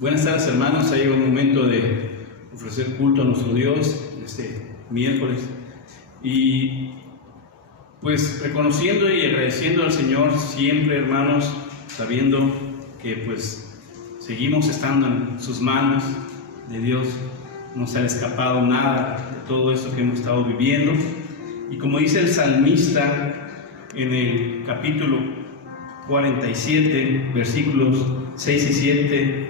Buenas tardes, hermanos. Ha llegado el momento de ofrecer culto a nuestro Dios este miércoles. Y pues reconociendo y agradeciendo al Señor siempre, hermanos, sabiendo que pues seguimos estando en sus manos de Dios. No se ha escapado nada de todo esto que hemos estado viviendo. Y como dice el salmista en el capítulo 47, versículos 6 y 7,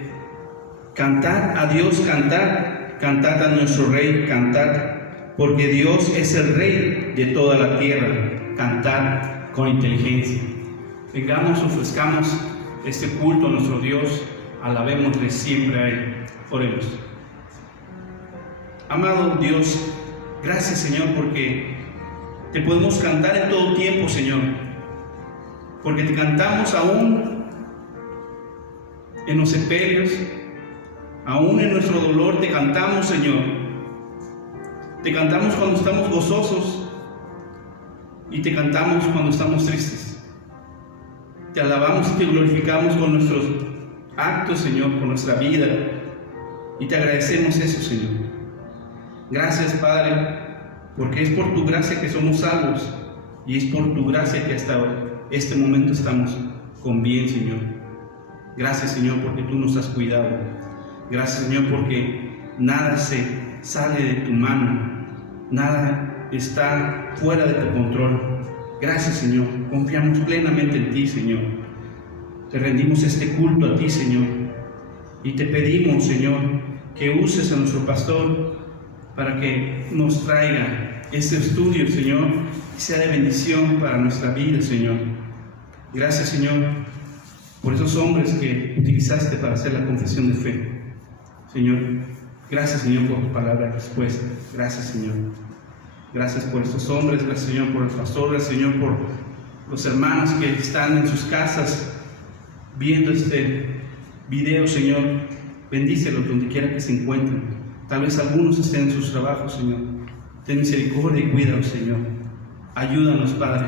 cantad a Dios, cantad, cantad a nuestro Rey, cantad, porque Dios es el Rey de toda la tierra, cantad con inteligencia. Vengamos, ofrezcamos este culto a nuestro Dios, alabémosle siempre a Él. Oremos. Amado Dios, gracias, Señor, porque te podemos cantar en todo tiempo, Señor, porque te cantamos aún en los sepelios, aún en nuestro dolor, te cantamos, Señor. Te cantamos cuando estamos gozosos y te cantamos cuando estamos tristes. Te alabamos y te glorificamos con nuestros actos, Señor, con nuestra vida, y te agradecemos eso, Señor. Gracias, Padre, porque es por tu gracia que somos salvos y es por tu gracia que hasta este momento estamos con bien, Señor. Gracias, Señor, porque tú nos has cuidado. Gracias, Señor, porque nada se sale de tu mano, nada está fuera de tu control. Gracias, Señor, confiamos plenamente en ti, Señor. Te rendimos este culto a ti, Señor, y te pedimos, Señor, que uses a nuestro pastor para que nos traiga este estudio, Señor, y sea de bendición para nuestra vida, Señor. Gracias, Señor, por esos hombres que utilizaste para hacer la confesión de fe. Señor, gracias, Señor, por tu palabra respuesta. Gracias, Señor. Gracias por estos hombres, gracias, Señor, por el pastor, gracias, Señor, por los hermanos que están en sus casas viendo este video, Señor. Bendícelos donde quiera que se encuentren. Tal vez algunos estén en sus trabajos, Señor. Ten misericordia y cuídalos, Señor. Ayúdanos, Padre,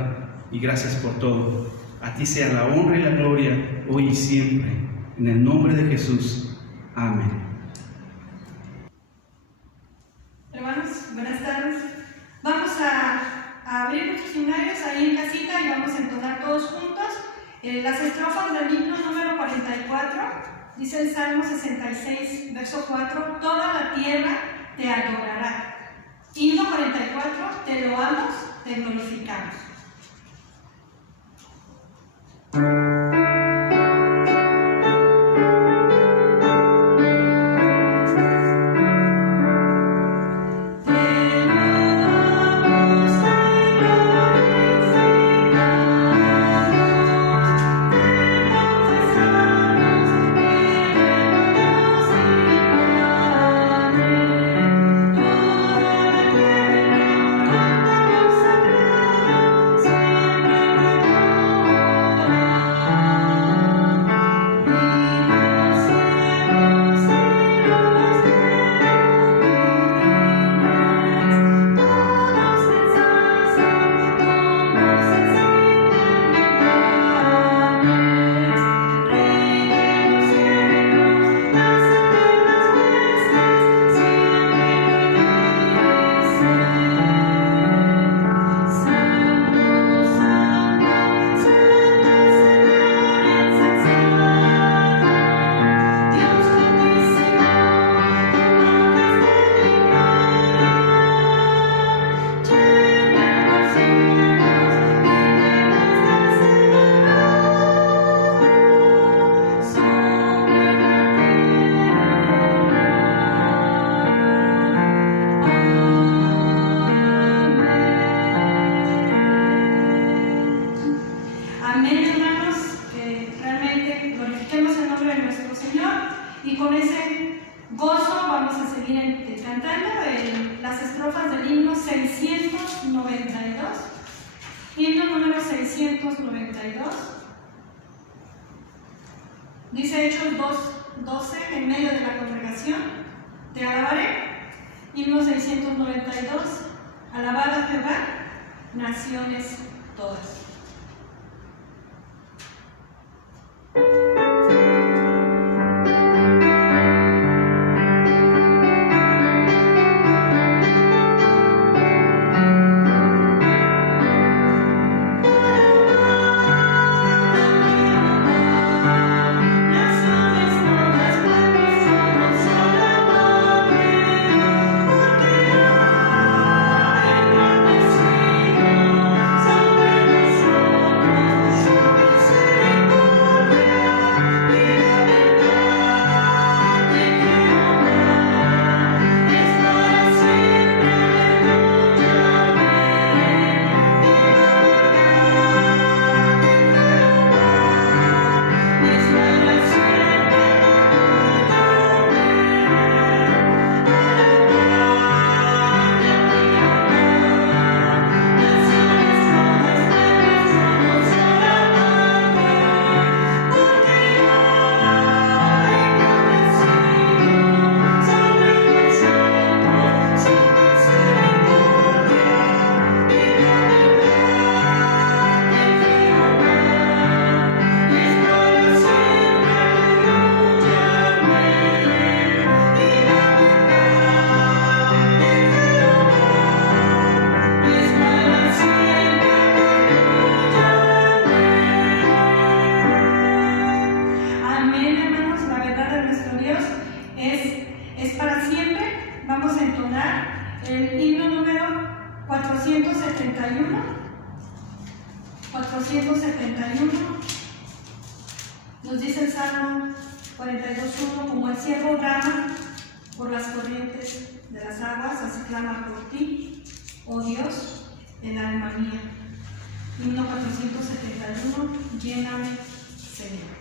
y gracias por todo. A ti sea la honra y la gloria, hoy y siempre. En el nombre de Jesús. Amén. Hermanos, buenas tardes. Vamos a abrir nuestros himnarios ahí en casita y vamos a entonar todos juntos las estrofas del himno número 44. Dice el Salmo 66, verso 4, toda la tierra te adorará. Himno 44, te loamos, te glorificamos. Las estrofas del himno 692, himno número 692, dice Hechos 2:12 en medio de la congregación, te alabaré, himno 692, alabad a Jehová, naciones todas. 471. Nos dice el Salmo 42:1, como el ciervo brama por las corrientes de las aguas, así clama por ti, oh Dios, el alma mía. Himno 471, lléname, Señor.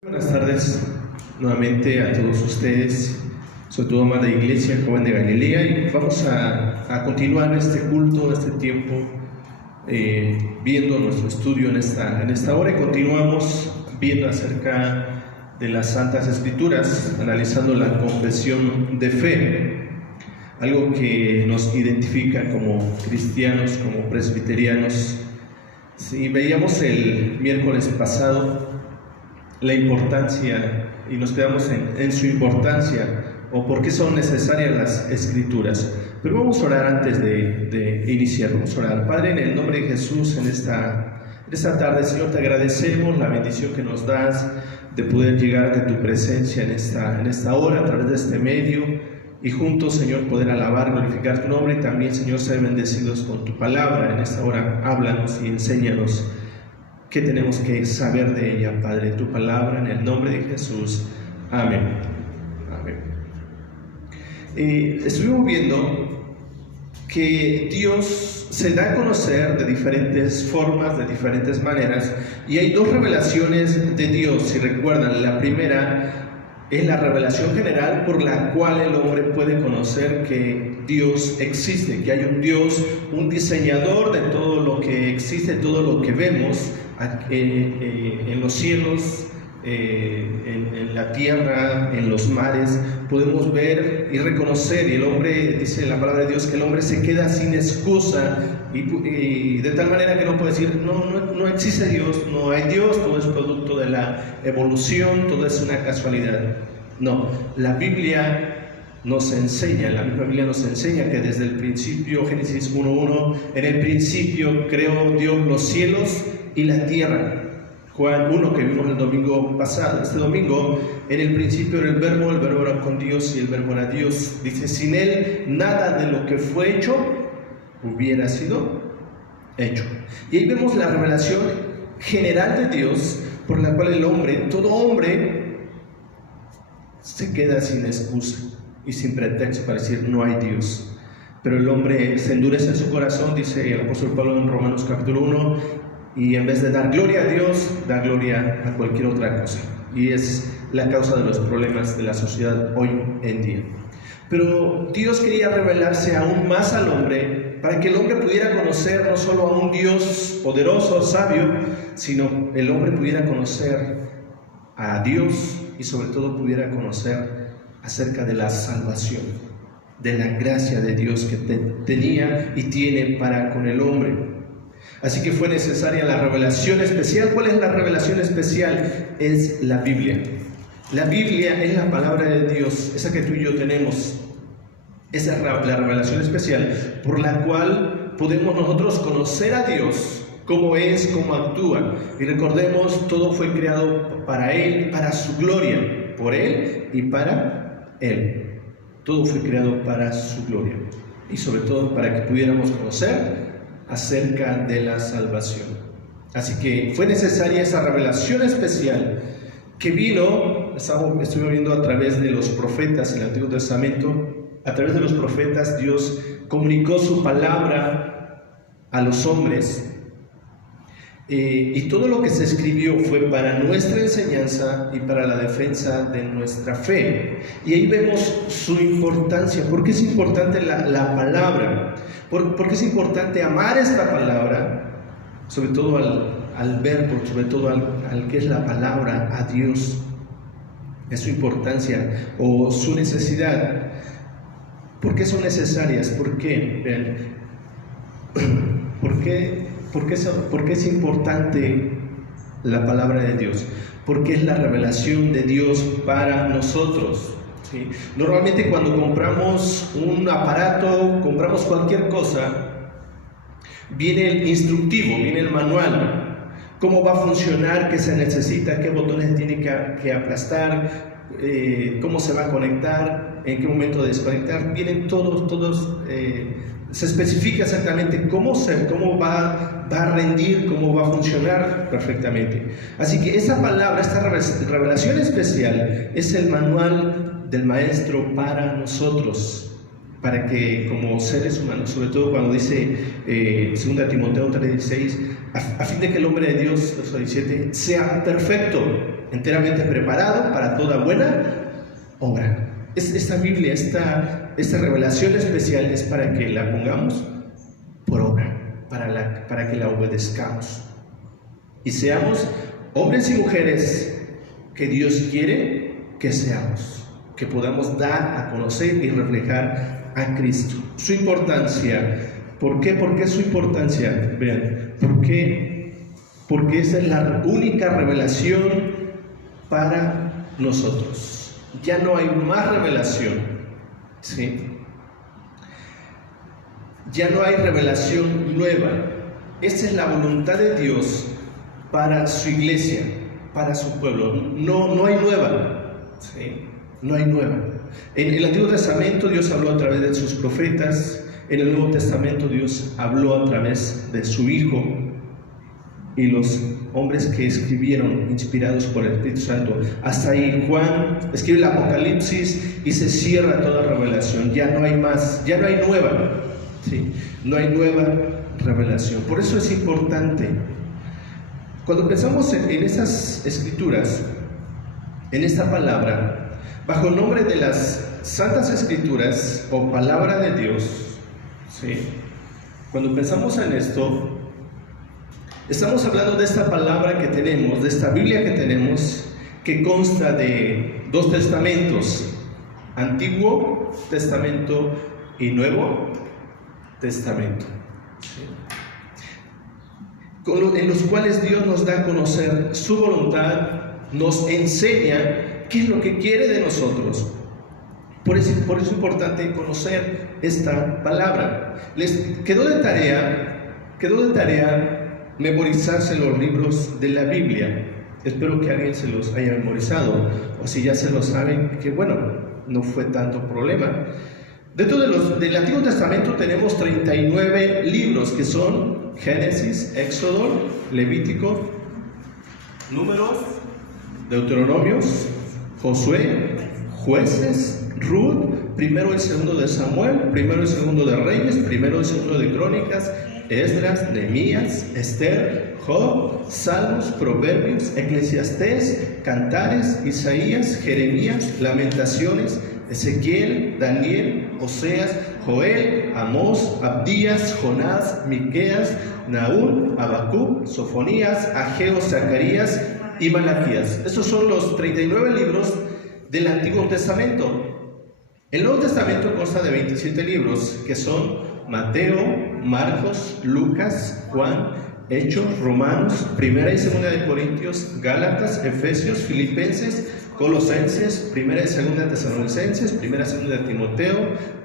Buenas tardes nuevamente a todos ustedes, sobre todo Madre Iglesia Joven de Galilea, y vamos a continuar este culto, este tiempo, viendo nuestro estudio en esta hora, y continuamos viendo acerca de las Santas Escrituras, analizando la confesión de fe, algo que nos identifica como cristianos, como presbiterianos. Sí, veíamos el miércoles pasado la importancia, y nos quedamos en su importancia, o por qué son necesarias las Escrituras. Pero vamos a orar antes de iniciar. Vamos a orar. Padre, en el nombre de Jesús, en esta tarde, Señor, te agradecemos la bendición que nos das de poder llegar de tu presencia en esta hora, a través de este medio, y juntos, Señor, poder alabar, glorificar tu nombre, y también, Señor, ser bendecidos con tu palabra. En esta hora, háblanos y enséñanos qué tenemos que saber de ella, Padre, tu palabra, en el nombre de Jesús. Amén. Amén. Estuvimos viendo que Dios se da a conocer de diferentes formas, de diferentes maneras, y hay dos revelaciones de Dios. Si recuerdan, la primera es la revelación general por la cual el hombre puede conocer que Dios existe, que hay un Dios, un diseñador de todo lo que existe, todo lo que vemos en los cielos, en la tierra, en los mares. Podemos ver y reconocer, y el hombre, dice la palabra de Dios, que el hombre se queda sin excusa, y de tal manera que no puede decir, no existe Dios, no hay Dios, todo es producto de la evolución, todo es una casualidad. No, la Biblia nos enseña, la misma Biblia nos enseña que desde el principio, Génesis 1:1, en el principio creó Dios los cielos y la tierra. Juan 1, que vimos el domingo pasado. Este domingo, en el principio era el verbo era con Dios y el verbo era Dios. Dice, sin Él nada de lo que fue hecho hubiera sido hecho. Y ahí vemos la revelación general de Dios, por la cual el hombre, todo hombre, se queda sin excusa y sin pretexto para decir no hay Dios. Pero el hombre se endurece en su corazón, dice el apóstol Pablo en Romanos capítulo 1, y en vez de dar gloria a Dios, da gloria a cualquier otra cosa. Y es la causa de los problemas de la sociedad hoy en día. Pero Dios quería revelarse aún más al hombre, para que el hombre pudiera conocer no solo a un Dios poderoso, sabio, sino el hombre pudiera conocer a Dios y sobre todo pudiera conocer acerca de la salvación, de la gracia de Dios que tenía y tiene para con el hombre. Así que fue necesaria la revelación especial. ¿Cuál es la revelación especial? Es la Biblia. La Biblia es la palabra de Dios, esa que tú y yo tenemos. Esa es la revelación especial por la cual podemos nosotros conocer a Dios, cómo es, cómo actúa. Y recordemos, todo fue creado para Él, para su gloria, por Él y para Él. Todo fue creado para su gloria y sobre todo para que pudiéramos conocer acerca de la salvación. Así que fue necesaria esa revelación especial que vino, estuvimos viendo a través de los profetas en el Antiguo Testamento. A través de los profetas Dios comunicó su palabra a los hombres, y todo lo que se escribió fue para nuestra enseñanza y para la defensa de nuestra fe. Y ahí vemos su importancia. ¿Por qué es importante la palabra? ¿Por qué es importante amar esta palabra? Sobre todo al verbo, sobre todo al que es la palabra, a Dios. Es su importancia o su necesidad. ¿Por qué son necesarias? ¿Por qué? Vean. ¿Por qué es importante la palabra de Dios? Porque es la revelación de Dios para nosotros, ¿sí? Normalmente cuando compramos un aparato, compramos cualquier cosa, viene el instructivo, viene el manual. ¿Cómo va a funcionar? ¿Qué se necesita? ¿Qué botones tiene que aplastar? ¿Cómo se va a conectar? ¿En qué momento desconectar? Vienen todos se especifica exactamente cómo va a rendir, cómo va a funcionar perfectamente. Así que esa palabra, esta revelación especial, es el manual del Maestro para nosotros, para que como seres humanos, sobre todo cuando dice 2 Timoteo 3:16, a fin de que el hombre de Dios, verso 17, sea perfecto, enteramente preparado para toda buena obra. Esta Biblia, esta revelación especial es para que la pongamos por obra, para que la obedezcamos y seamos hombres y mujeres que Dios quiere que seamos, que podamos dar a conocer y reflejar a Cristo. Su importancia, ¿por qué? ¿Por qué su importancia? Vean, porque esa es la única revelación para nosotros. Ya no hay más revelación, ¿sí? Ya no hay revelación nueva. Esta es la voluntad de Dios para su iglesia, para su pueblo. No hay nueva, ¿sí? No hay nueva. En el Antiguo Testamento Dios habló a través de sus profetas. En el Nuevo Testamento Dios habló a través de su Hijo y los hombres que escribieron inspirados por el Espíritu Santo. Hasta ahí Juan escribe el Apocalipsis y se cierra toda revelación. Ya no hay más, ya no hay nueva, ¿sí? No hay nueva revelación. Por eso es importante, cuando pensamos en esas escrituras, en esta palabra, bajo el nombre de las Santas Escrituras o Palabra de Dios, ¿sí? Cuando pensamos en esto, estamos hablando de esta palabra que tenemos, de esta Biblia que tenemos, que consta de 2 testamentos, Antiguo Testamento y Nuevo Testamento, en los cuales Dios nos da a conocer su voluntad, nos enseña qué es lo que quiere de nosotros. Por eso es importante conocer esta palabra. Les quedó de tarea memorizarse los libros de la Biblia. Espero que alguien se los haya memorizado, o si ya se lo saben, que bueno, no fue tanto problema. Dentro del Antiguo Testamento tenemos 39 libros que son Génesis, Éxodo, Levítico, Números, Deuteronomios, Josué, Jueces, Ruth, primero y segundo de Samuel, primero y segundo de Reyes, primero y segundo de Crónicas, Esdras, Nehemías, Esther, Job, Salmos, Proverbios, Eclesiastés, Cantares, Isaías, Jeremías, Lamentaciones, Ezequiel, Daniel, Oseas, Joel, Amós, Abdías, Jonás, Miqueas, Nahum, Habacuc, Sofonías, Ageo, Zacarías y Malaquías. Estos son los 39 libros del Antiguo Testamento. El Nuevo Testamento consta de 27 libros, que son Mateo, Marcos, Lucas, Juan, Hechos, Romanos, Primera y Segunda de Corintios, Gálatas, Efesios, Filipenses, Colosenses, Primera y Segunda Tesalonicenses, Primera y Segunda de Timoteo,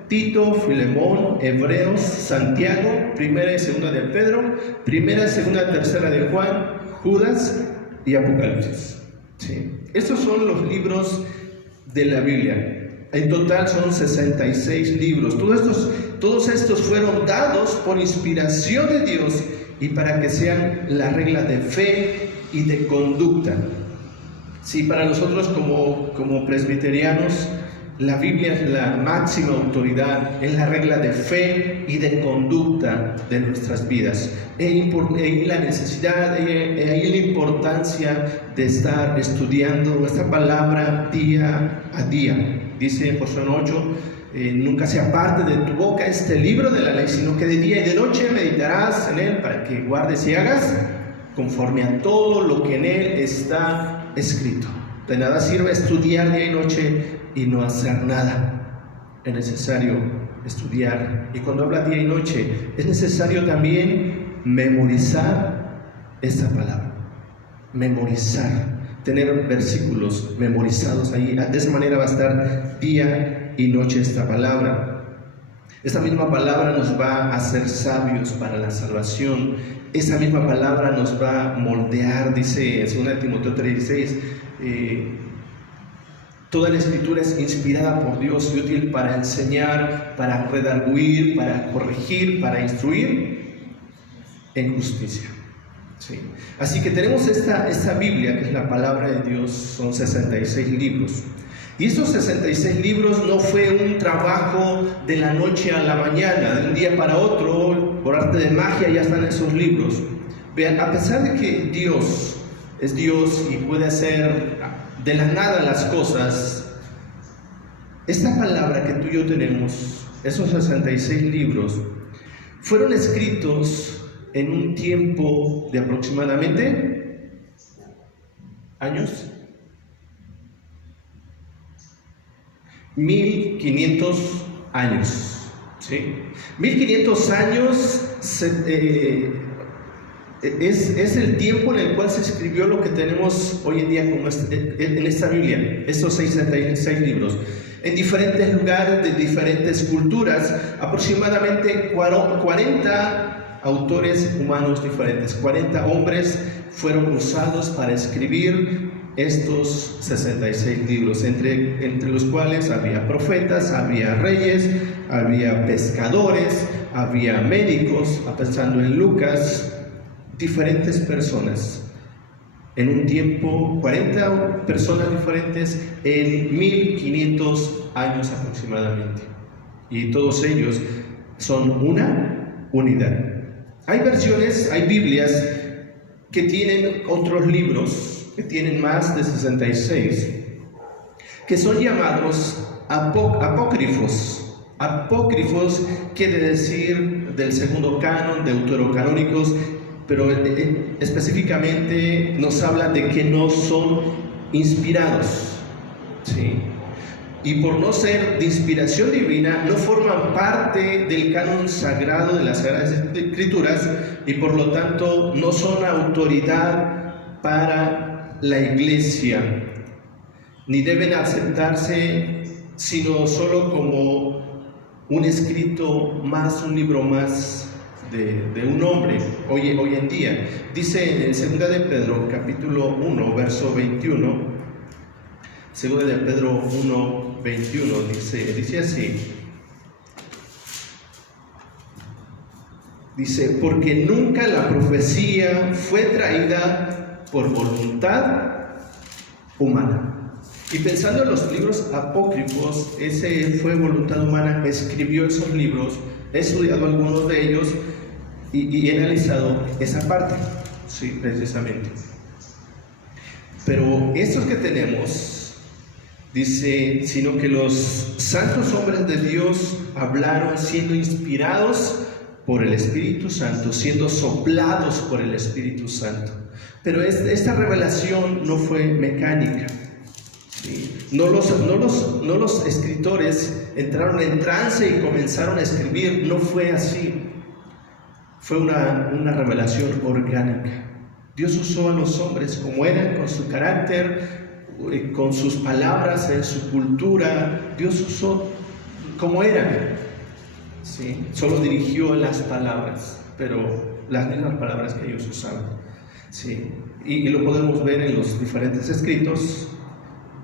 Tito, Filemón, Hebreos, Santiago, Primera y Segunda de Pedro, Primera y Segunda, Tercera de Juan, Judas y Apocalipsis. ¿Sí? Estos son los libros de la Biblia. En total son 66 libros. Todos estos fueron dados por inspiración de Dios y para que sean la regla de fe y de conducta. Sí, para nosotros como presbiterianos, la Biblia es la máxima autoridad, es la regla de fe y de conducta de nuestras vidas. Y la necesidad, y la importancia de estar estudiando esta palabra día a día. Dice en Josué 8, nunca se aparte de tu boca este libro de la ley, sino que de día y de noche meditarás en él para que guardes y hagas conforme a todo lo que en él está escrito. De nada sirve estudiar día y noche y no hacer nada. Es necesario estudiar, y cuando habla día y noche es necesario también memorizar esta palabra, tener versículos memorizados ahí. De esa manera va a estar día y noche esta palabra. Esta misma palabra nos va a hacer sabios para la salvación. Esa misma palabra nos va a moldear, dice en 2 Timoteo 3:16, toda la escritura es inspirada por Dios y útil para enseñar, para redarguir, para corregir, para instruir en justicia. Sí. Así que tenemos esta Biblia, que es la palabra de Dios, son 66 libros. Y estos 66 libros no fue un trabajo de la noche a la mañana, de un día para otro, por arte de magia ya están esos libros. Vean, a pesar de que Dios es Dios y puede hacer de la nada las cosas, esta palabra que tú y yo tenemos, esos 66 libros, fueron escritos en un tiempo de aproximadamente años, 1500 años, ¿sí? 1500 años es el tiempo en el cual se escribió lo que tenemos hoy en día como en esta Biblia, estos 66 libros, en diferentes lugares de diferentes culturas, aproximadamente 40 autores humanos diferentes, 40 hombres fueron usados para escribir estos 66 libros, entre los cuales había profetas, había reyes, había pescadores, había médicos, pensando en Lucas, diferentes personas. En un tiempo, 40 personas diferentes en 1500 años aproximadamente. Y todos ellos son una unidad. Hay versiones, hay Biblias que tienen otros libros, que tienen más de 66, que son llamados apócrifos. Apócrifos quiere decir del segundo canon, deuterocanónicos, pero específicamente nos habla de que no son inspirados, ¿sí? Y por no ser de inspiración divina, no forman parte del canon sagrado de las Sagradas Escrituras y por lo tanto no son autoridad para la iglesia, ni deben aceptarse sino solo como un escrito más, un libro más de un hombre hoy en día. Dice en 2 de Pedro, capítulo 1, verso 21, 2 de Pedro 1, 21, dice así. Dice, porque nunca la profecía fue traída por voluntad humana. Y pensando en los libros apócrifos, ese fue voluntad humana, escribió esos libros, he estudiado algunos de ellos y he analizado esa parte, sí, precisamente. Pero estos que tenemos, dice, sino que los santos hombres de Dios hablaron siendo inspirados por el Espíritu Santo, siendo soplados por el Espíritu Santo. Pero esta revelación no fue mecánica, ¿sí? No los escritores entraron en trance y comenzaron a escribir, no fue así. Fue una revelación orgánica. Dios usó a los hombres como eran, con su carácter, con sus palabras, en su cultura. Dios usó como eran. ¿Sí? Solo dirigió las palabras, pero las mismas palabras que ellos usaban. ¿Sí? Y lo podemos ver en los diferentes escritos.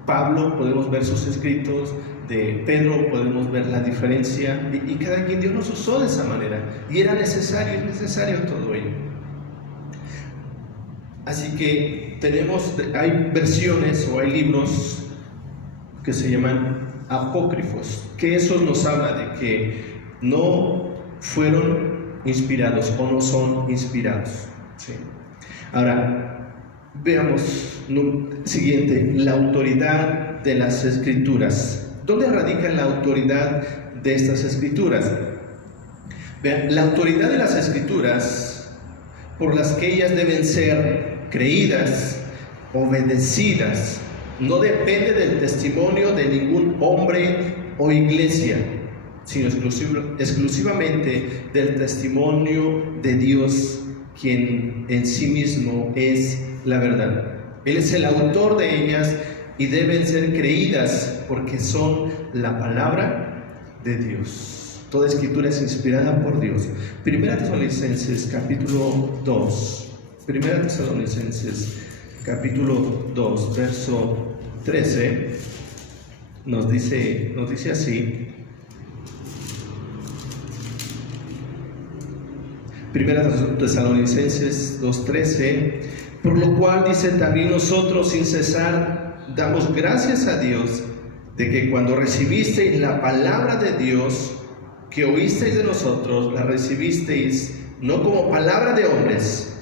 Pablo, podemos ver sus escritos, de Pedro podemos ver la diferencia, y cada quien Dios nos usó de esa manera, y era necesario, es necesario todo ello. Así que hay versiones o hay libros que se llaman apócrifos, que eso nos habla de que no fueron inspirados o no son inspirados, ¿sí? Ahora, veamos siguiente, la autoridad de las Escrituras. ¿Dónde radica la autoridad de estas Escrituras? Vean, la autoridad de las Escrituras, por las que ellas deben ser creídas, obedecidas, no depende del testimonio de ningún hombre o iglesia, sino exclusivamente del testimonio de Dios, quien en sí mismo es la verdad. Él es el autor de ellas y deben ser creídas porque son la palabra de Dios. Toda escritura es inspirada por Dios. Primera Tesalonicenses capítulo 2. Primera Tesalonicenses capítulo 2, verso 13 nos dice así. Primera Tesalonicenses 2:13, por lo cual dice también nosotros sin cesar damos gracias a Dios de que cuando recibisteis la palabra de Dios que oísteis de nosotros, la recibisteis no como palabra de hombres,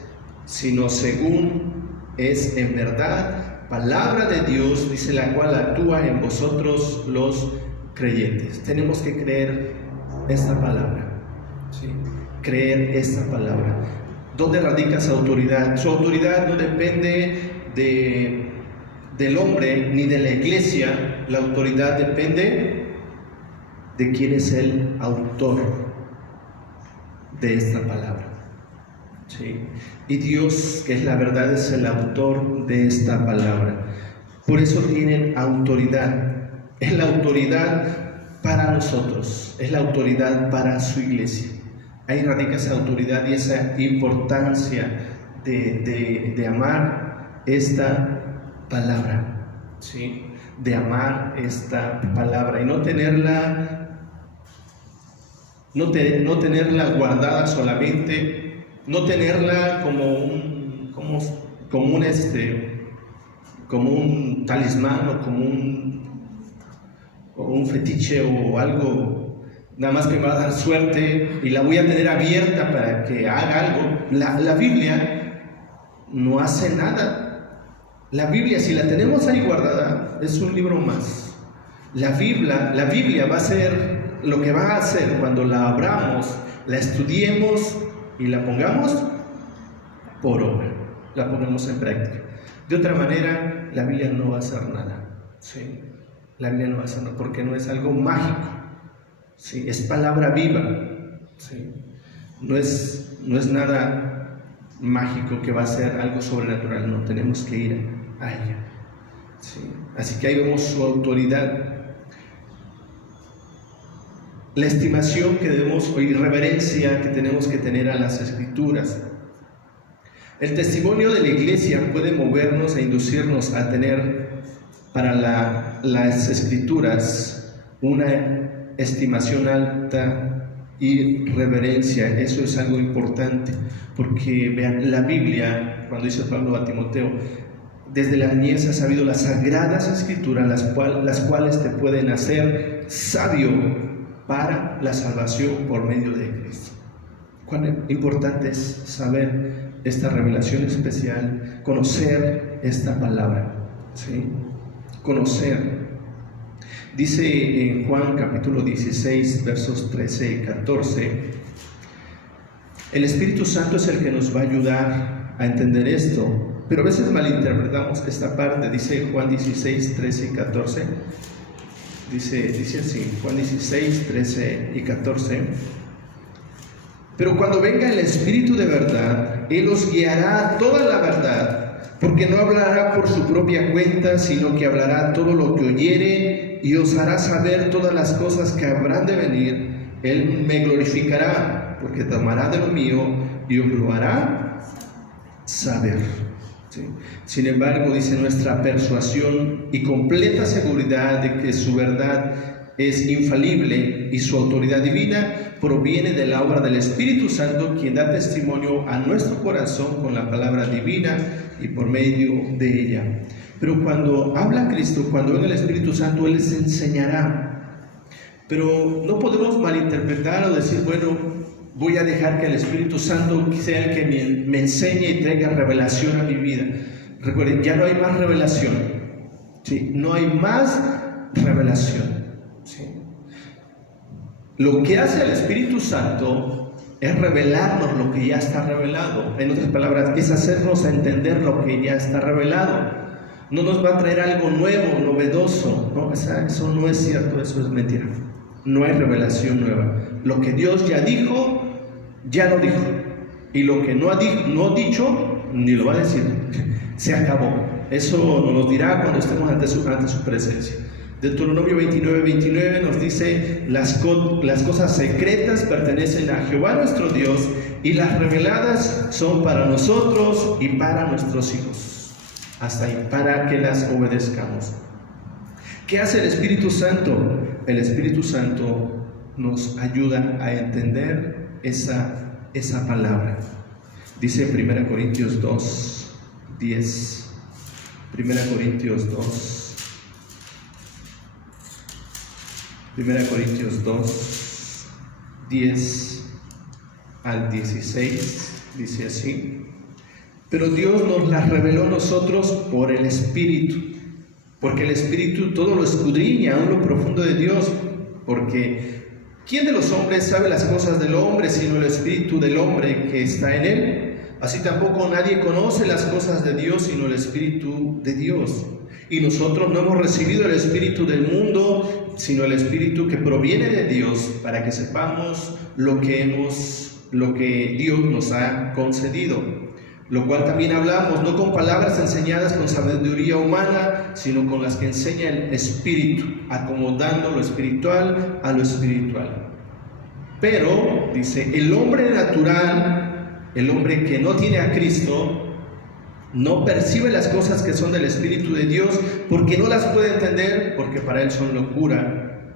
sino según es en verdad palabra de Dios, dice, la cual actúa en vosotros los creyentes. Tenemos que creer esta palabra, ¿sí? Creer esta palabra. ¿Dónde radica su autoridad? Su autoridad no depende del hombre ni de la iglesia. La autoridad depende de quién es el autor de esta palabra, ¿sí? Y Dios, que es la verdad, es el autor de esta palabra. Por eso tienen autoridad. Es la autoridad para nosotros, es la autoridad para su iglesia. Ahí radica esa autoridad y esa importancia de amar esta palabra, ¿sí? De amar esta palabra y no tenerla guardada solamente, no tenerla como un talismán o como un fetiche o algo. Nada más que me va a dar suerte y la voy a tener abierta para que haga algo. La Biblia no hace nada. La Biblia, si la tenemos ahí guardada, es un libro más. La Biblia va a ser lo que va a hacer cuando la abramos, la estudiemos y la pongamos por obra, la pongamos en práctica. De otra manera, la Biblia no va a hacer nada, ¿sí? La Biblia no va a hacer nada porque no es algo mágico. Sí, es palabra viva, ¿sí? No es nada mágico que va a ser algo sobrenatural, no, tenemos que ir a ella, ¿sí? Así que ahí vemos su autoridad. la estimación que debemos, o reverencia que tenemos que tener a las Escrituras. El testimonio de la iglesia puede movernos e inducirnos a tener para las Escrituras una estimación alta y reverencia. Eso es algo importante, porque vean, la Biblia, cuando dice Pablo a Timoteo, desde la niñez has sabido las sagradas Escrituras, las cuales te pueden hacer sabio para la salvación por medio de Cristo. Cuán importante es saber esta revelación especial, conocer esta palabra, ¿sí? Conocer. Dice en Juan capítulo 16, versos 13 y 14, el Espíritu Santo es el que nos va a ayudar a entender esto, pero a veces malinterpretamos esta parte. Dice Juan 16, 13 y 14, dice así, Juan 16, 13 y 14, pero cuando venga el Espíritu de verdad, Él os guiará a toda la verdad, porque no hablará por su propia cuenta, sino que hablará todo lo que oyere y os hará saber todas las cosas que habrán de venir. Él me glorificará, porque tomará de lo mío y os lo hará saber. ¿Sí? Sin embargo, dice, nuestra persuasión y completa seguridad de que su verdad es infalible y su autoridad divina proviene de la obra del Espíritu Santo, quien da testimonio a nuestro corazón con la palabra divina y por medio de ella. Pero cuando habla Cristo, cuando venga el Espíritu Santo, Él les enseñará. Pero no podemos malinterpretar o decir, bueno, voy a dejar que el Espíritu Santo sea el que me enseñe y traiga revelación a mi vida. Recuerden, ya no hay más revelación. ¿Sí? No hay más revelación. ¿Sí? Lo que hace el Espíritu Santo es revelarnos lo que ya está revelado. En otras palabras, es hacernos entender lo que ya está revelado. No nos va a traer algo nuevo, novedoso, ¿no? Eso no es cierto, eso es mentira. No hay revelación nueva. Lo que Dios ya dijo, ya lo dijo. Y lo que no ha dicho, ni lo va a decir. Se acabó. Eso nos lo dirá cuando estemos ante su presencia. Deuteronomio 29 nos dice, las cosas secretas pertenecen a Jehová nuestro Dios, y las reveladas son para nosotros y para nuestros hijos. Hasta ahí, para que las obedezcamos. ¿Qué hace el Espíritu Santo? El Espíritu Santo nos ayuda a entender esa palabra. Dice 1 Corintios 2, 10. 1 Corintios 2. 1 Corintios 2, 10 al 16, dice así: pero Dios nos las reveló a nosotros por el Espíritu, porque el Espíritu todo lo escudriña, aún lo profundo de Dios, porque ¿quién de los hombres sabe las cosas del hombre, sino el Espíritu del hombre que está en él? Así tampoco nadie conoce las cosas de Dios, sino el Espíritu de Dios. Y nosotros no hemos recibido el Espíritu del mundo, sino el Espíritu que proviene de Dios, para que sepamos lo que Dios nos ha concedido. Lo cual también hablamos, no con palabras enseñadas con sabiduría humana, sino con las que enseña el Espíritu, acomodando lo espiritual a lo espiritual. Pero, dice, el hombre natural, el hombre que no tiene a Cristo, no percibe las cosas que son del Espíritu de Dios, porque no las puede entender, porque para él son locura,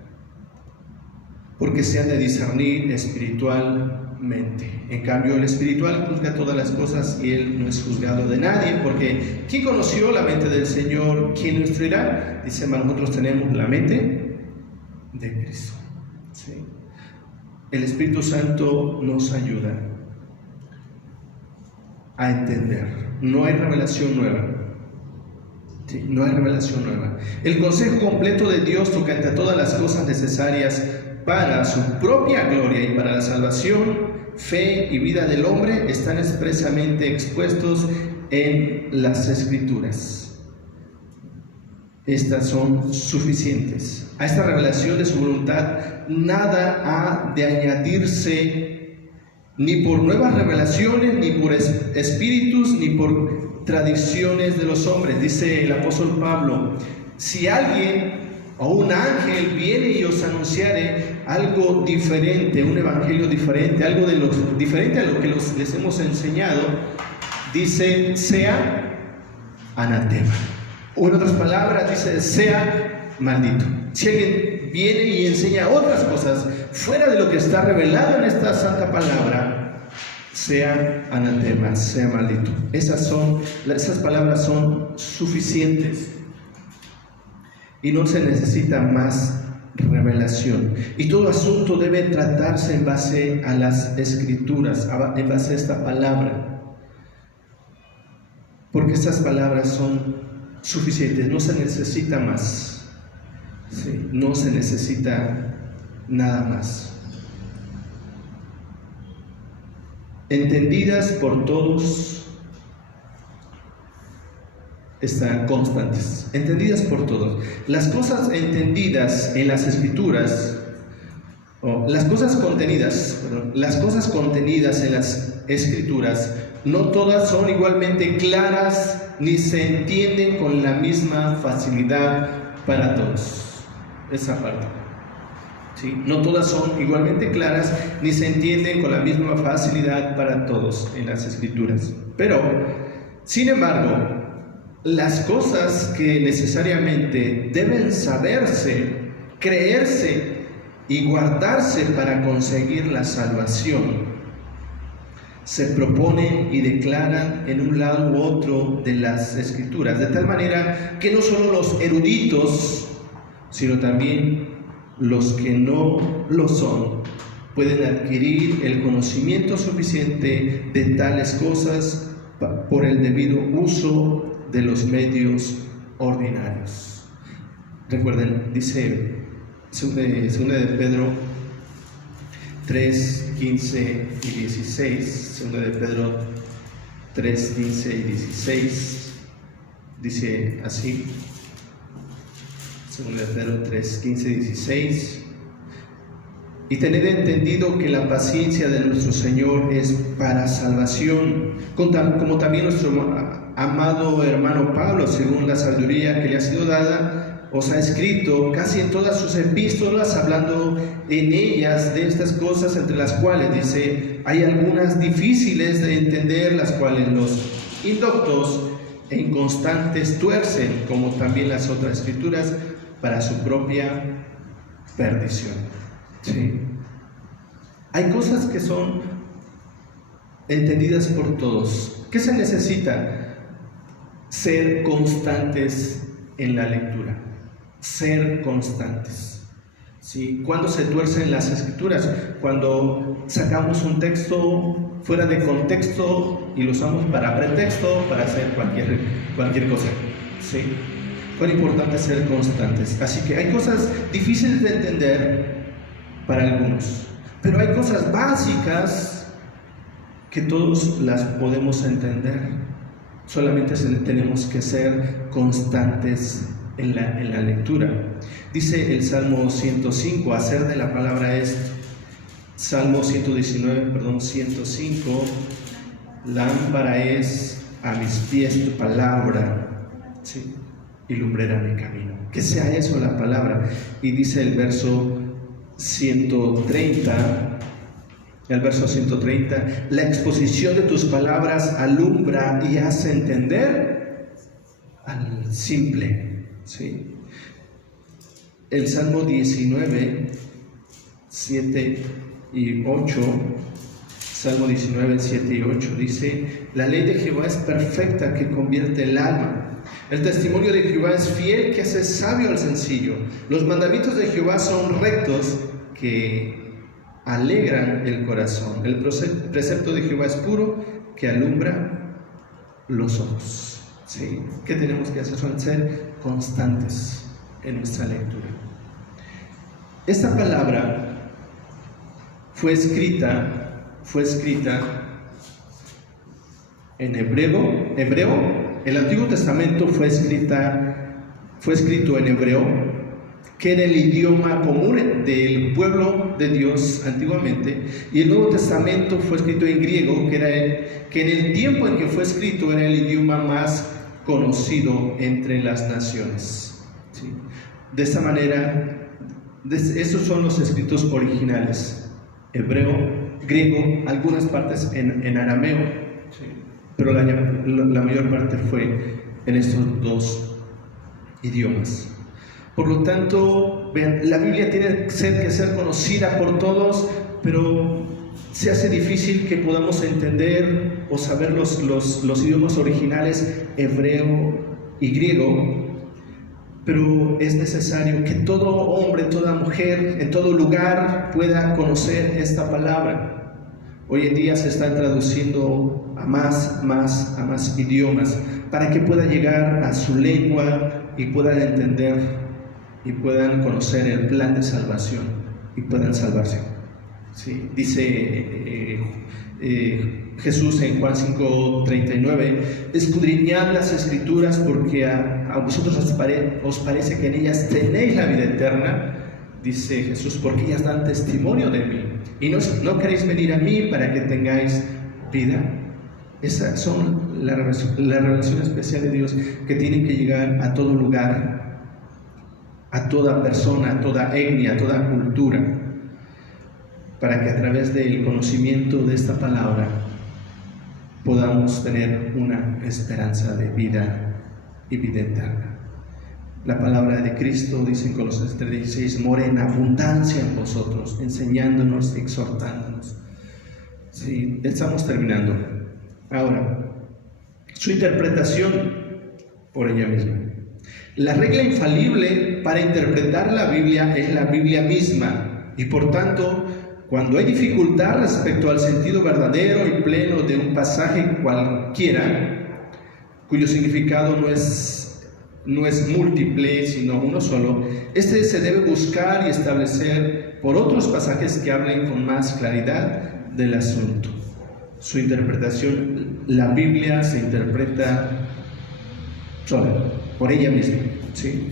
porque se han de discernir espiritualmente. En cambio, el espiritual juzga todas las cosas, y él no es juzgado de nadie, porque ¿quién conoció la mente del Señor? ¿Quién lo instruirá? Dice, nosotros tenemos la mente de Cristo. ¿Sí? El Espíritu Santo nos ayuda a entender. No hay revelación nueva. ¿Sí? No hay revelación nueva. El consejo completo de Dios tocante a todas las cosas necesarias para su propia gloria y para la salvación, fe y vida del hombre están expresamente expuestos en las Escrituras. Estas son suficientes. A esta revelación de su voluntad nada ha de añadirse, ni por nuevas revelaciones, ni por espíritus, ni por tradiciones de los hombres. Dice el apóstol Pablo, si alguien o un ángel viene y os anunciare algo diferente, un evangelio diferente, algo diferente a lo que les hemos enseñado, dice, sea anatema. O en otras palabras, dice, sea maldito. Si alguien viene y enseña otras cosas fuera de lo que está revelado en esta santa palabra, sea anatema, sea maldito. Esas palabras son suficientes y no se necesita más revelación. Y todo asunto debe tratarse en base a las Escrituras, en base a esta palabra, porque estas palabras son suficientes, no se necesita más. Sí, no se necesita nada más. Entendidas por todos, están constantes, entendidas por todos. Las cosas entendidas en las Escrituras, las cosas contenidas en las Escrituras, no todas son igualmente claras ni se entienden con la misma facilidad para todos. Esa parte, ¿sí? No todas son igualmente claras ni se entienden con la misma facilidad para todos en las Escrituras. Pero, sin embargo, las cosas que necesariamente deben saberse, creerse y guardarse para conseguir la salvación, se proponen y declaran en un lado u otro de las Escrituras, de tal manera que no solo los eruditos, sino también los que no lo son, pueden adquirir el conocimiento suficiente de tales cosas por el debido uso de los medios ordinarios. Recuerden, dice 2 de Pedro 3, 15 y 16, 2 de Pedro 3, 15 y 16, dice así, 2 de Pedro 3, 15 y 16, y tened entendido que la paciencia de nuestro Señor es para salvación, como también nuestro amado hermano Pablo, según la sabiduría que le ha sido dada, os ha escrito casi en todas sus epístolas, hablando en ellas de estas cosas, entre las cuales dice, hay algunas difíciles de entender, las cuales los indoctos e inconstantes tuercen, como también las otras Escrituras, para su propia perdición. ¿Sí? Hay cosas que son entendidas por todos. ¿Qué se necesita? Ser constantes en la lectura, ser constantes. ¿Sí? ¿Cuándo se tuercen las Escrituras? Cuando sacamos un texto fuera de contexto y lo usamos para pretexto, para hacer cualquier cosa. ¿Sí? Cuán importante es ser constantes. Así que hay cosas difíciles de entender para algunos, pero hay cosas básicas que todos las podemos entender. Solamente tenemos que ser constantes en la lectura. Dice el Salmo 105, hacer de la palabra esto. Salmo 105, lámpara es a mis pies tu palabra, ¿sí? Y lumbrera mi camino. Que sea eso la palabra. Y dice el verso 130, la exposición de tus palabras alumbra y hace entender al simple. ¿Sí? El Salmo 19, 7 y 8, Salmo 19, 7 y 8 dice, la ley de Jehová es perfecta que convierte el alma. El testimonio de Jehová es fiel que hace sabio al sencillo. Los mandamientos de Jehová son rectos que alegran el corazón. El precepto de Jehová es puro que alumbra los ojos. ¿Sí? ¿Qué tenemos que hacer? Son ser constantes en nuestra lectura. Esta palabra fue escrita en hebreo. El Antiguo Testamento fue escrito en hebreo, que era el idioma común del pueblo de Dios antiguamente, y el Nuevo Testamento fue escrito en griego, que en el tiempo en que fue escrito era el idioma más conocido entre las naciones. ¿Sí? De esta manera, estos son los escritos originales: hebreo, griego, algunas partes en arameo, pero la mayor parte fue en estos dos idiomas. Por lo tanto, vean, la Biblia tiene que ser conocida por todos, pero se hace difícil que podamos entender o saber los idiomas originales hebreo y griego, pero es necesario que todo hombre, toda mujer, en todo lugar pueda conocer esta palabra. Hoy en día se están traduciendo a más idiomas para que pueda llegar a su lengua y puedan entender y puedan conocer el plan de salvación y puedan salvarse. Sí, dice Jesús en Juan 5:39: escudriñad las Escrituras porque a vosotros os parece que en ellas tenéis la vida eterna. Dice Jesús, porque ellas dan testimonio de mí y no queréis venir a mí para que tengáis vida. Esas son la revelación especial de Dios que tiene que llegar a todo lugar, a toda persona, a toda etnia, a toda cultura, para que a través del conocimiento de esta palabra podamos tener una esperanza de vida y vida eterna. La palabra de Cristo, dice en Colosenses 3:16, mora en abundancia en vosotros, enseñándonos, exhortándonos. Sí, estamos terminando. Ahora, su interpretación por ella misma. La regla infalible para interpretar la Biblia es la Biblia misma, y por tanto, cuando hay dificultad respecto al sentido verdadero y pleno de un pasaje cualquiera, cuyo significado no es múltiple, sino uno solo, este se debe buscar y establecer por otros pasajes que hablen con más claridad del asunto. Su interpretación, la Biblia se interpreta sola, por ella misma, ¿sí?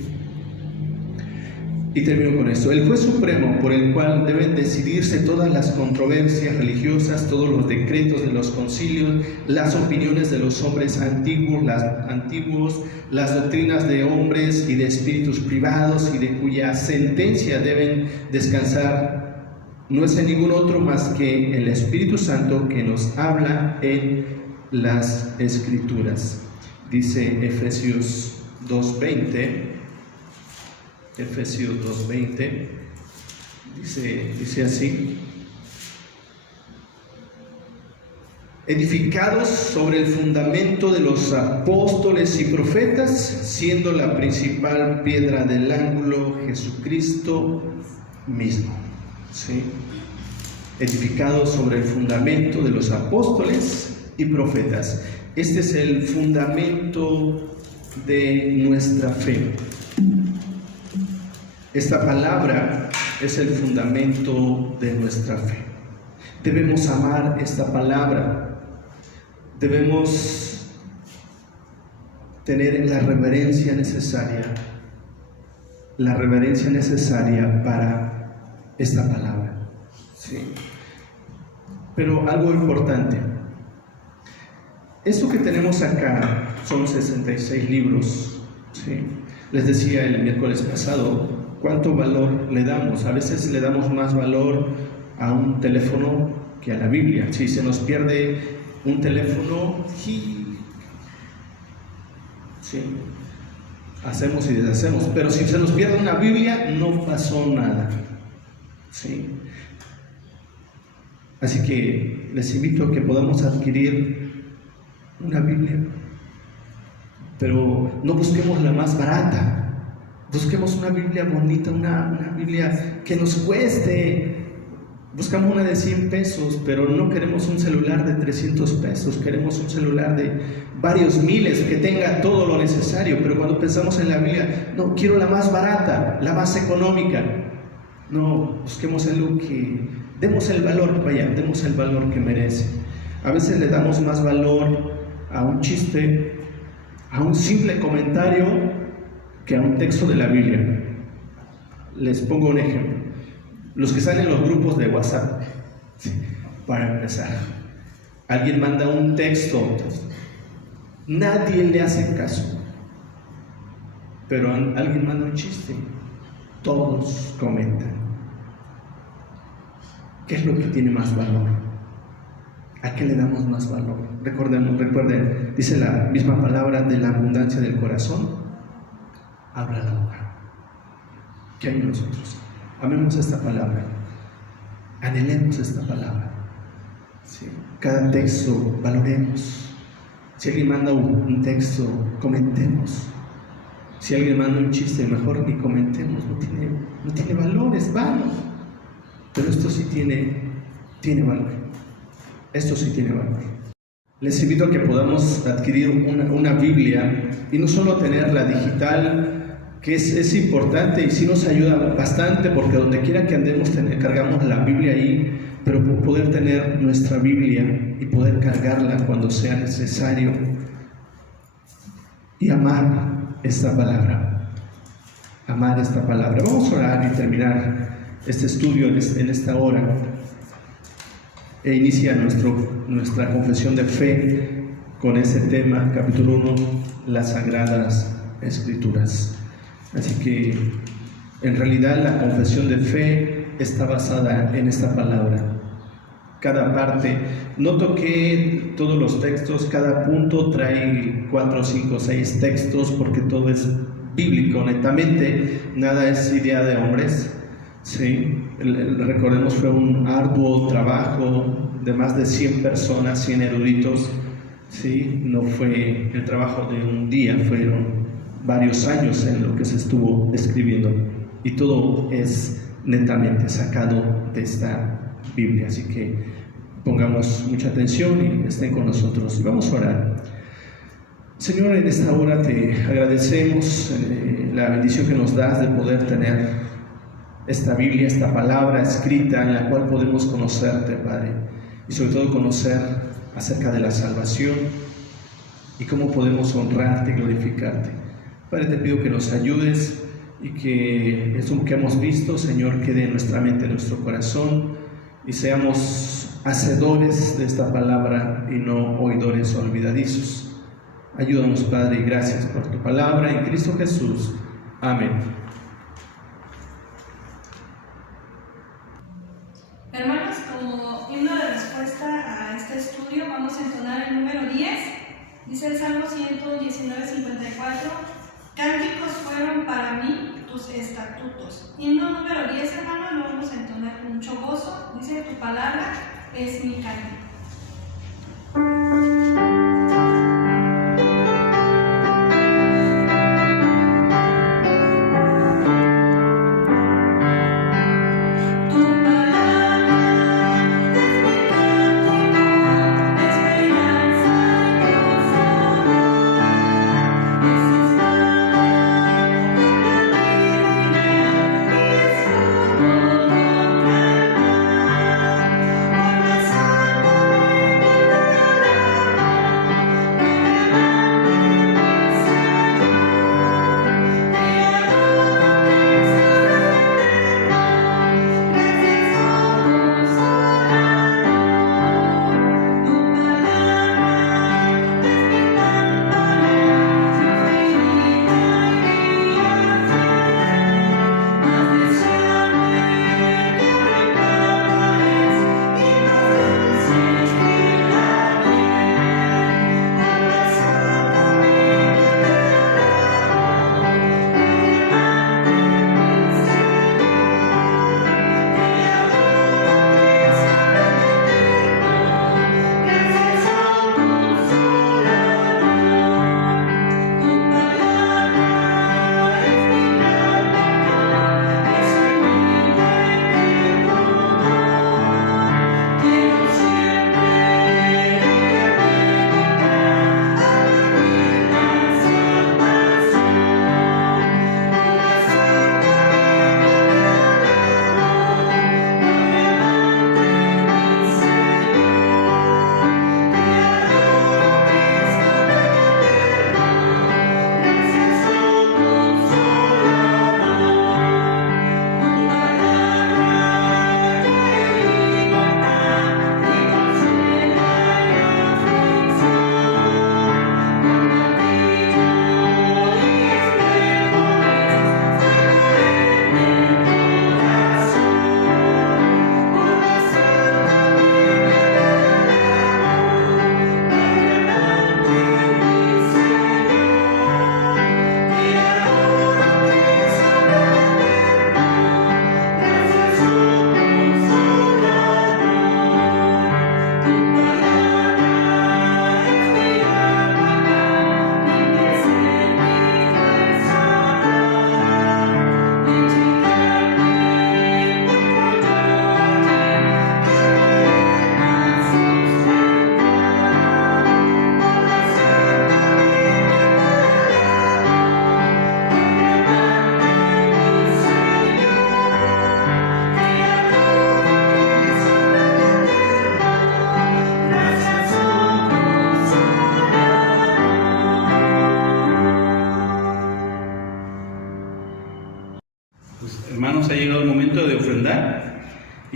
Y termino con esto: el juez supremo por el cual deben decidirse todas las controversias religiosas, todos los decretos de los concilios, las opiniones de los hombres antiguos, las doctrinas de hombres y de espíritus privados, y de cuya sentencia deben descansar, no es en ningún otro más que el Espíritu Santo, que nos habla en las Escrituras. Dice Efesios 2:20. Efesios 2:20 dice así: edificados sobre el fundamento de los apóstoles y profetas, siendo la principal piedra del ángulo Jesucristo mismo. ¿Sí? Edificados sobre el fundamento de los apóstoles y profetas. Este es el fundamento de nuestra fe. Esta palabra es el fundamento de nuestra fe. Debemos amar esta palabra. Debemos tener la reverencia necesaria para esta palabra. ¿Sí? Pero algo importante: esto que tenemos acá son 66 libros. ¿Sí? Les decía el miércoles pasado cuánto valor le damos. A veces le damos más valor a un teléfono que a la Biblia. Si se nos pierde un teléfono, sí, hacemos y deshacemos, pero si se nos pierde una Biblia, no pasó nada. ¿Sí? Así que les invito a que podamos adquirir una Biblia, pero no busquemos la más barata. Busquemos una Biblia bonita, una Biblia que nos cueste. Buscamos una de 100 pesos, pero no queremos un celular de 300 pesos. Queremos un celular de varios miles que tenga todo lo necesario. Pero cuando pensamos en la Biblia, no, quiero la más barata, la más económica. No, busquemos algo que demos el valor que merece. A veces le damos más valor a un chiste, a un simple comentario, que a un texto de la Biblia. Les pongo un ejemplo: los que salen en los grupos de WhatsApp. Para empezar, alguien manda un texto, nadie le hace caso, pero alguien manda un chiste todos comentan. ¿Qué es lo que tiene más valor? ¿A qué le damos más valor? Recuerden, dice la misma palabra, de la abundancia del corazón habla la boca. ¿Qué hay en nosotros? Amemos esta palabra, anhelemos esta palabra. ¿Sí? Cada texto valoremos. Si alguien manda un texto, comentemos. Si alguien manda un chiste, mejor ni comentemos, no tiene valor, es vano. Pero esto sí tiene valor. Esto sí tiene valor. Les invito a que podamos adquirir una Biblia, y no solo tenerla digital, que es importante y sí nos ayuda bastante, porque donde quiera que andemos cargamos la Biblia ahí, pero poder tener nuestra Biblia y poder cargarla cuando sea necesario y amar esta palabra. Amar esta palabra. Vamos a orar y terminar este estudio en esta hora. E inicia nuestra confesión de fe con ese tema, capítulo 1, las Sagradas Escrituras. Así que en realidad la confesión de fe está basada en esta palabra. Cada parte, no toqué todos los textos, cada punto trae 4, 5, 6 textos, porque todo es bíblico, netamente, nada es idea de hombres. Sí, recordemos, fue un arduo trabajo de más de 100 personas, 100 eruditos. Sí, no fue el trabajo de un día, fueron varios años en lo que se estuvo escribiendo, y todo es netamente sacado de esta Biblia. Así que pongamos mucha atención y estén con nosotros y vamos a orar. Señor, en esta hora te agradecemos la bendición que nos das de poder tener esta Biblia, esta palabra escrita en la cual podemos conocerte, Padre, y sobre todo conocer acerca de la salvación y cómo podemos honrarte y glorificarte. Padre, te pido que nos ayudes y que esto que hemos visto, Señor, quede en nuestra mente, en nuestro corazón, y seamos hacedores de esta palabra y no oidores olvidadizos. Ayúdanos, Padre, y gracias por tu palabra en Cristo Jesús. Amén. Hermanos, como himno de respuesta a este estudio, vamos a entonar el número 10. Dice el Salmo 119, 54: Cánticos fueron para mí tus estatutos. Himno número 10, hermanos, lo vamos a entonar con mucho gozo. Dice: tu palabra es mi cántico. Por la sangre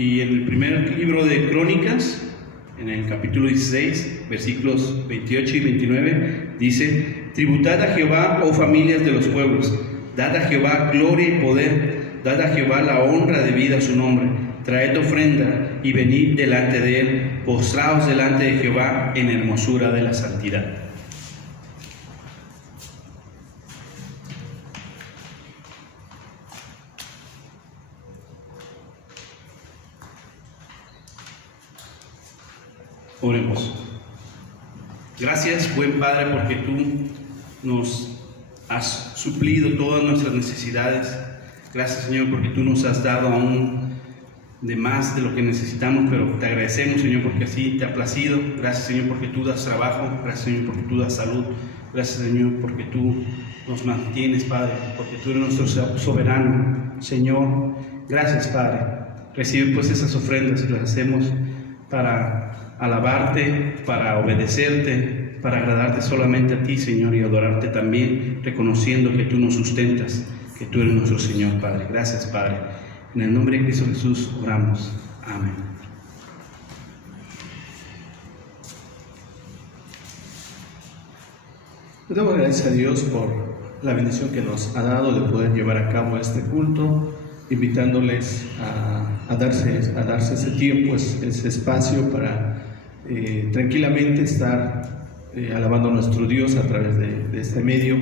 Y en el primer libro de Crónicas, en el capítulo 16, versículos 28 y 29, dice: tributad a Jehová, oh familias de los pueblos, dad a Jehová gloria y poder, dad a Jehová la honra debida a su nombre, traed ofrenda y venid delante de él, postraos delante de Jehová en hermosura de la santidad. Oremos. Gracias, buen Padre, porque tú nos has suplido todas nuestras necesidades. Gracias, Señor, porque tú nos has dado aún de más de lo que necesitamos, pero te agradecemos, Señor, porque así te ha placido. Gracias, Señor, porque tú das trabajo. Gracias, Señor, porque tú das salud. Gracias, Señor, porque tú nos mantienes, Padre, porque tú eres nuestro soberano, Señor. Gracias, Padre. Recibe pues esas ofrendas que las hacemos para alabarte, para obedecerte, para agradarte solamente a ti, Señor, y adorarte también, reconociendo que tú nos sustentas, que tú eres nuestro Señor, Padre. Gracias, Padre. En el nombre de Cristo Jesús oramos. Amén. Le damos gracias a Dios por la bendición que nos ha dado de poder llevar a cabo este culto, invitándoles a darse ese tiempo, ese espacio para tranquilamente estar alabando a nuestro Dios a través de este medio,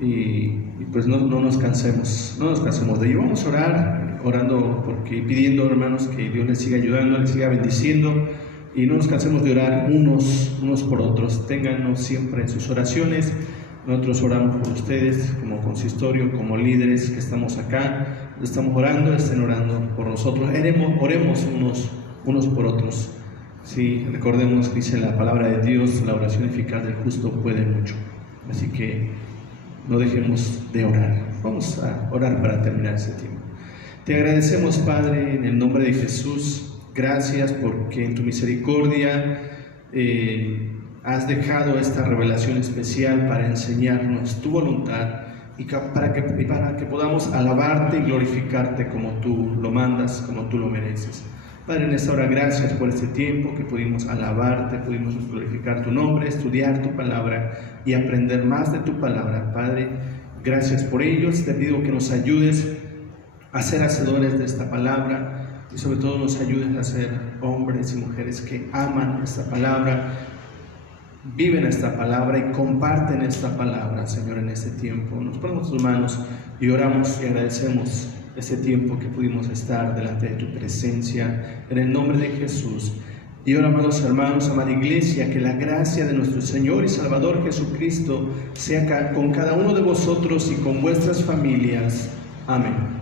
y pues no nos cansemos de ello. Vamos a orar, pidiendo, hermanos, que Dios les siga ayudando, les siga bendiciendo, y no nos cansemos de orar unos por otros. Téngannos siempre en sus oraciones. Nosotros oramos por ustedes como consistorio, como líderes que estamos acá. Estamos orando, estén orando por nosotros. Oremos unos por otros. Sí, recordemos que dice la palabra de Dios: la oración eficaz del justo puede mucho. Así que no dejemos de orar. Vamos a orar para terminar este tiempo. Te agradecemos, Padre, en el nombre de Jesús. Gracias porque en tu misericordia has dejado esta revelación especial para enseñarnos tu voluntad y para que podamos alabarte y glorificarte como tú lo mandas, como tú lo mereces. Padre, en esta hora, gracias por este tiempo que pudimos alabarte, pudimos glorificar tu nombre, estudiar tu palabra y aprender más de tu palabra. Padre, gracias por ello. Te pido que nos ayudes a ser hacedores de esta palabra, y sobre todo nos ayudes a ser hombres y mujeres que aman esta palabra, viven esta palabra y comparten esta palabra, Señor, en este tiempo. Nos ponemos tus manos y oramos y agradecemos este tiempo que pudimos estar delante de tu presencia, en el nombre de Jesús. Y ahora, amados hermanos, amada iglesia, que la gracia de nuestro Señor y Salvador Jesucristo sea con cada uno de vosotros y con vuestras familias. Amén.